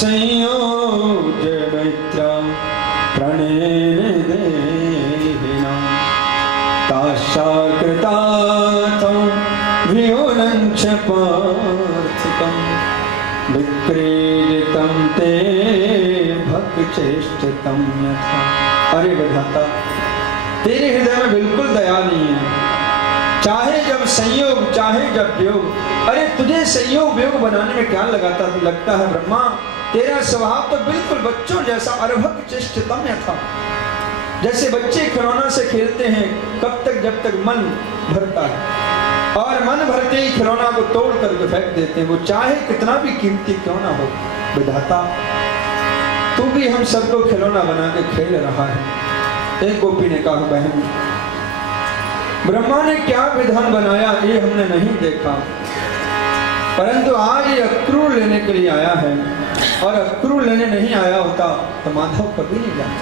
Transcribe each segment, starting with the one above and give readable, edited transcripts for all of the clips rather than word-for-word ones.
संयोज मैत्रा प्रणयन देहिना ताशाकृताथं व्योनञ्च पार्थिकं विक्रीडितं ते भक्चेष्टितं यथा। अरे विधाता, तेरे हृदय में बिल्कुल दया नहीं है, चाहे जब संयोग चाहे जब वियोग। अरे तुझे संयोग वियोग बनाने में क्या लगता है ब्रह्मा? तेरा स्वभाव तो बिल्कुल बच्चों जैसा, अर्भक चेष्टितम यथा। जैसे बच्चे खिलौना से खेलते हैं कब तक, जब तक मन भरता है, और मन भरते ही खिलौना को तोड़ करके फेंक देते हैं, वो चाहे कितना भी कीमती क्यों ना हो। विधाता, तू भी हम सबको खिलौना बना के खेल रहा है। एक गोपी ने कहा, बहन ब्रह्मा ने क्या विधान बनाया ये हमने नहीं देखा, परंतु आज ये अक्रूर लेने के लिए आया है, और अक्रूर लेने नहीं आया होता तो माधव कभी नहीं जाता।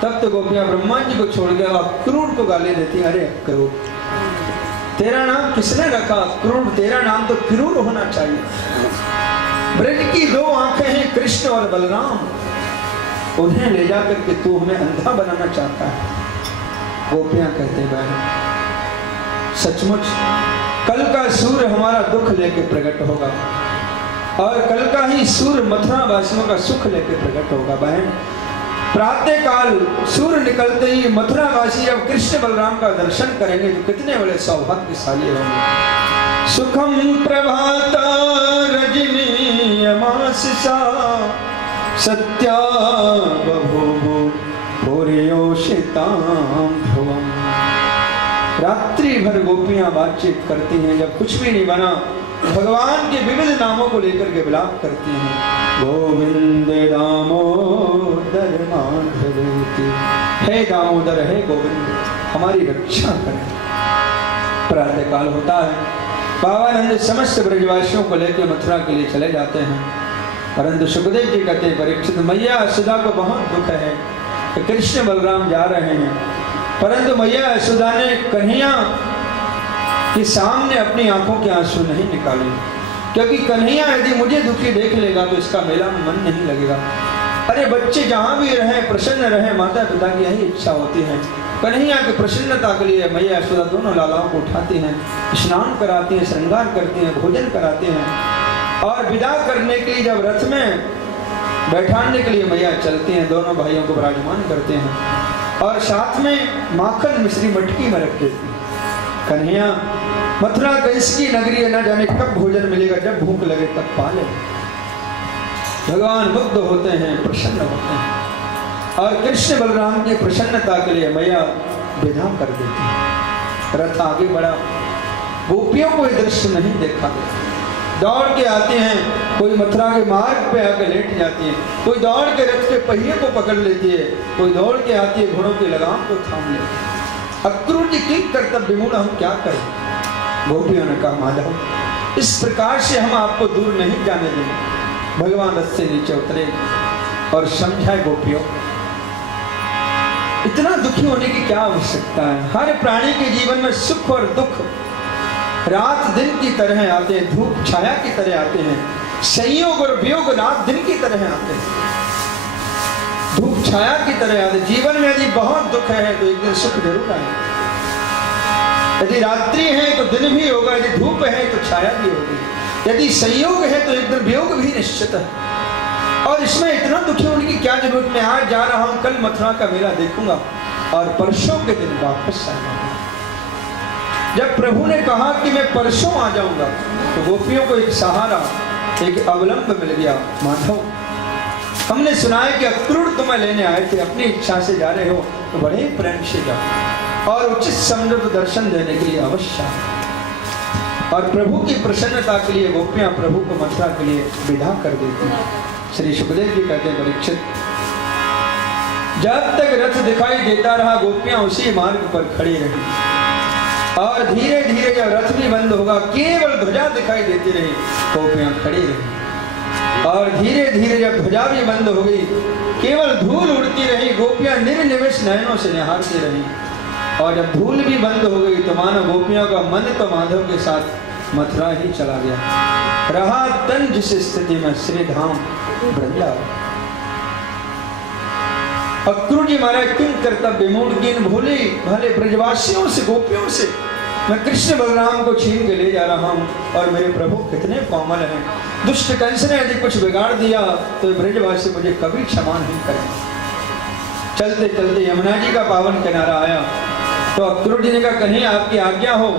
तब तो गोपियां ब्रह्मा जी को छोड़ गया, अक्रूर को गाली देती, अरे अक्रूर, तेरा नाम किसने रखा अक्रूर? तेरा नाम तो क्रूर होना चाहिए। ब्रज की दो आंखें हैं, कृष्ण और बलराम, उन्हें ले जाकर के तू हमें अंधा बनाना चाहता है। गोपियां कहते, बहन सचमुच कल का सूर्य हमारा दुख लेके प्रकट होगा, और कल का ही सूर्य मथुरा वासियों का सुख लेके प्रकट होगा। बहन, प्रातः काल सूर्य निकलते ही मथुरा वासी जब कृष्ण बलराम का दर्शन करेंगे तो कितने बड़े सौभाग्यशाली होंगे। सुखम प्रभाता रजनी अमासिसा सत्या बभूवु भूरियोषितां ध्रुवम्। रात्रि भर गोपियां बातचीत करती हैं, जब कुछ भी नहीं बना भगवान के विविध नामों को लेकर के विलाप करती हैं। गोविंद दामोदर माधवेति, हे दामोदर हे गोविंद हमारी रक्षा करें। प्रातः काल होता है, पावानंद समस्त ब्रजवासियों को लेकर मथुरा के लिए चले जाते हैं, परंतु सुखदेव जी कहते हैं, परीक्षित मैया यशोदा को बहुत दुख है कि कृष्ण बलराम जा रहे हैं, परंतु मैया यशोदा ने कन्हैया के सामने अपनी आंखों के आंसू नहीं निकाले, क्योंकि कन्हैया यदि मुझे दुखी देख लेगा तो इसका मेला में मन नहीं लगेगा। अरे बच्चे जहां भी रहे प्रसन्न रहे, माता पिता की यही इच्छा होती है। कन्हैया की प्रसन्नता के लिए मैया यशोदा दोनों लालाओं को उठाती हैं, स्नान कराती हैं, श्रृंगार करती हैं, भोजन कराती हैं, और विदा करने के लिए जब रथ में बैठाने के लिए मैया चलती हैं, दोनों भाइयों को विराजमान करते हैं, और साथ में माखन मिश्री मटकी में रख देती हैं। कन्हैया मथुरा कंस की नगरी है, न जाने कब भोजन मिलेगा, जब भूख लगे तब पा ले। भगवान मुग्ध होते हैं, प्रसन्न होते हैं, और कृष्ण बलराम की प्रसन्नता के लिए मैया विदा कर देती है। रथ आगे बढ़ा, गोपियों को ये दृश्य नहीं देखा गया। दौड़ के आते हैं, कोई मथुरा के मार्ग पे आकर लेट जाती है, कोई दौड़ के रथ के पहिए को पकड़ लेती है, कोई दौड़ के आती है घोड़ों की लगाम को थाम लेती है। अक्रूर जी की कर्तव्य विमूढ़ हम क्या करें? गोपियों ने कहा, माधव इस प्रकार से हम आपको दूर नहीं जाने देंगे। भगवान रथ से नीचे उतरे और समझाए, गोपियों इतना दुखी होने की क्या आवश्यकता है? हर प्राणी के जीवन में सुख और दुख रात दिन की तरह आते हैं, धूप छाया की तरह आते हैं, संयोग और वियोग रात दिन की तरह आते हैं, धूप छाया की तरह आते। जीवन में यदि बहुत दुख है तो एक दिन सुख जरूर आएगा, यदि रात्रि है तो दिन भी होगा, यदि धूप है तो छाया भी होगी, यदि संयोग है तो एक दिन वियोग भी निश्चित है। और इसमें इतना दुखी होने की क्या जरूरत? मैं आज जा रहा हूं, कल मथुरा का मेला देखूंगा और परसों के दिन वापस आऊंगा। जब प्रभु ने कहा कि मैं परसों आ जाऊंगा तो गोपियों को एक सहारा, एक अवलंब मिल गया। माधव हमने सुना है कि अक्रूर तुम्हें लेने आए थे, अपनी इच्छा से जा रहे हो तो बड़े प्रेम से जाओ, और उचित समय को दर्शन देने के लिए अवश्य। और प्रभु की प्रसन्नता के लिए गोपियां प्रभु को मथुरा के लिए विदा कर देती हैं। श्री सुखदेव जी कहते हैं, परीक्षित जब तक रथ दिखाई देता रहा गोपियां उसी मार्ग पर खड़ी रही, और धीरे धीरे जब रथ भी बंद होगा केवल ध्वजा दिखाई देती रही, गोपियां खड़ी रही, और धीरे धीरे जब ध्वजा भी बंद हो गई केवल धूल उड़ती रही, गोपियां निर्निमेष नयनों से निहारती रही, और जब धूल भी बंद हो गई तो मानो गोपियों का मन तो माधव के साथ मथुरा ही चला गया। रहा तन जिस स्थिति में श्री धाम ब्रज आओ। अक्रूर जी महाराज किन कर्तव्य मूड किन भोले भाले ब्रजवासियों से गोपियों से मैं कृष्ण बलराम को छीन के ले जा रहा हूँ और मेरे प्रभु कितने कोमल हैं। दुष्ट कंस ने यदि कुछ बिगाड़ दिया तो ब्रजवासी मुझे कभी क्षमा नहीं करेंगे। चलते चलते यमुना जी का पावन किनारा आया तो अक्रूर जी ने कहा कहीं आपकी आज्ञा हो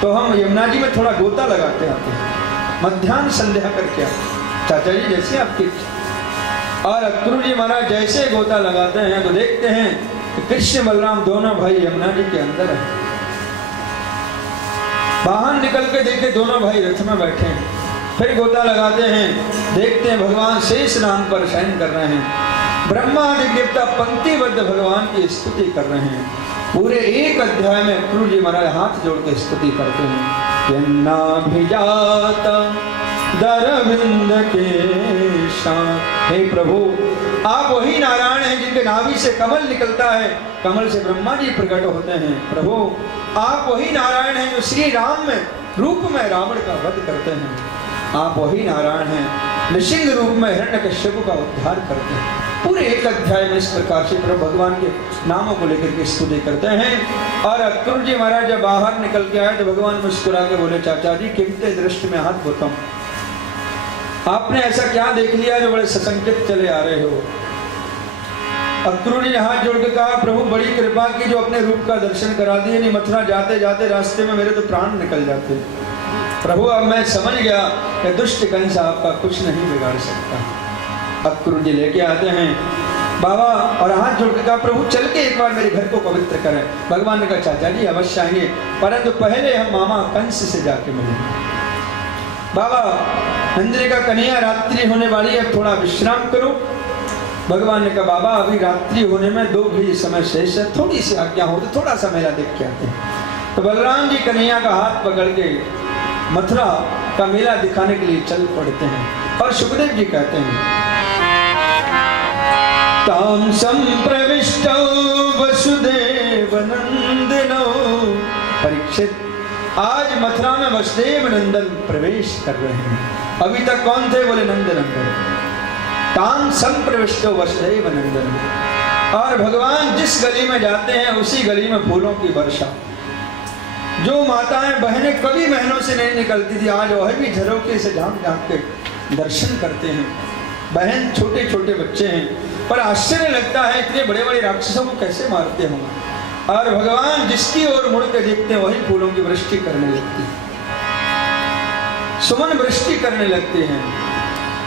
तो हम यमुना जी में थोड़ा गोता लगाते आते हैं, मध्याह्न संध्या करके आते। चाचा जी जैसे आपकी इच्छा। और अक्रूर जी महाराज जैसे गोता लगाते हैं तो देखते हैं कि कृष्ण बलराम दोनों भाई यमुना जी के अंदर है। बाहर निकल के देखे दोनों भाई रथ में बैठे हैं। फिर गोता लगाते हैं, देखते हैं भगवान शेष नाग पर शयन कर रहे हैं। ब्रह्मा आदि देवता पंक्तिबद्ध भगवान की स्तुति कर रहे हैं। पूरे एक अध्याय में अक्रूर जी महाराज हाथ जोड़ के स्तुति करते हैं। यन्नाभिजात दरविंद के शान। हे प्रभु आप वही नारायण हैं जिनके नाभि से कमल निकलता है, कमल से ब्रह्मा जी प्रकट होते हैं। प्रभु आप वही नारायण हैं जो श्री राम में रूप में रावण का वध करते हैं। आप वही नारायण हैं नृसिंह रूप में हिरण्यकश्यप का उद्धार करते हैं। पूरे एक अध्याय में इस प्रकार से प्रभु भगवान के नामों को लेकर के स्तुति करते हैं। और अक्रूर जी महाराज जब बाहर निकल के आए तो भगवान मुस्कुरा के बोले चाचा जी किमते दृष्टि में हाथ धोता हूं, आपने ऐसा क्या देख लिया जो बड़े सशंकित चले आ रहे हो। अक्रूर जी ने हाथ जोड़ के कहा प्रभु बड़ी कृपा की जो अपने रूप का दर्शन करा दिए, नहीं मथुरा जाते जाते रास्ते में मेरे तो प्राण निकल जाते। प्रभु अब मैं समझ गया कि दुष्ट कंस आपका कुछ नहीं बिगाड़ सकता। अक्रूर जी लेके आते हैं बाबा और हाथ जोड़ के कहा प्रभु चल के एक बार मेरे घर को पवित्र करें। भगवान ने कहा चाचा जी अवश्य आएंगे, परंतु पहले हम मामा कंस से जाके मिलेंगे। बाबा नंदिनी का कन्हैया रात्रि होने वाली है, थोड़ा विश्राम करो। भगवान ने कहा बाबा अभी रात्रि होने में 2 घड़ी समय शेष है, थोड़ी सी आज्ञा हो तो थोड़ा सा मेला देख के आते हैं। तो बलराम जी कन्हैया का हाथ पकड़ के मथुरा का मेला दिखाने के लिए चल पड़ते हैं। और सुखदेव जी कहते हैं ताम संप्रविष्टौ वसुदेव नंदनो। परीक्षित आज मथुरा में वसुदेव नंदन प्रवेश कर रहे हैं। अभी तक कौन थे? बोले नंद नंदन। ताम संप्रविष्टो वसुदेव नंदन। और भगवान जिस गली में जाते हैं उसी गली में फूलों की वर्षा। जो माताएं बहनें कभी महीनों से नहीं निकलती थी आज वह भी झरोके से झांक झांक के दर्शन करते हैं। बहन छोटे छोटे बच्चे हैं पर आश्चर्य लगता है इतने बड़े बड़े राक्षसों को कैसे मारते होंगे। और भगवान जिसकी ओर मुड़ के देखते हैं वही फूलों की वृष्टि करने लगती है, सुमन वृष्टि करने लगते हैं।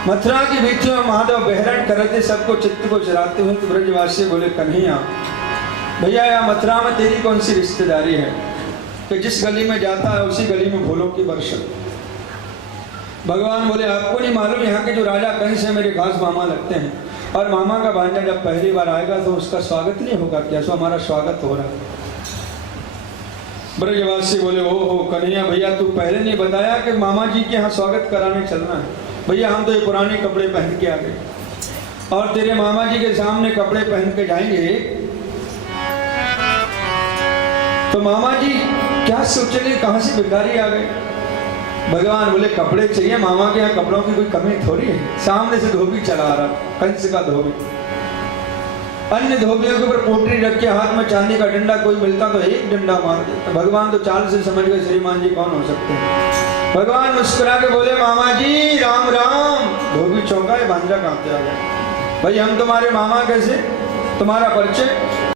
मथुरा की वीथियों में महादेव बहरण करते सबको चित्त को चराते हुए तो ब्रजवासी बोले कन्हैया भैया यहाँ मथुरा में तेरी कौन सी रिश्तेदारी है कि जिस गली में जाता है उसी गली में फूलों की वर्षा। भगवान बोले आपको नहीं मालूम यहाँ के जो राजा कंस है मेरे खास मामा लगते हैं, और मामा का भांजा जब पहली बार आएगा तो उसका स्वागत नहीं होगा क्या? सो हमारा स्वागत हो रहा है। ब्रजवासी बोले ओ कन्हैया भैया तू पहले नहीं बताया कि मामा जी के यहाँ स्वागत कराने चलना है। भैया हम तो ये पुराने कपड़े पहन के आ गए और तेरे मामा जी के सामने कपड़े पहन के जाएंगे तो मामा जी क्या सोचेंगे कहां से भिखारी आ गए। भगवान बोले कपड़े चाहिए, मामा के यहाँ कपड़ों की कोई कमी थोड़ी है। सामने से धोबी चला रहा, कंस का धोबी। अन्य धोबियों के ऊपर पोटरी रख के हाथ में चांदी का डंडा कोई मिलता तो एक डंडा मार देता। भगवान तो चाल से समझ गए श्रीमान जी कौन हो सकते हैं। भगवान मुस्कुरा के बोले मामा जी राम राम। धोबी चौंका है, भांजा कांपते आ गया। भाई हम तुम्हारे मामा कैसे, तुम्हारा परिचय?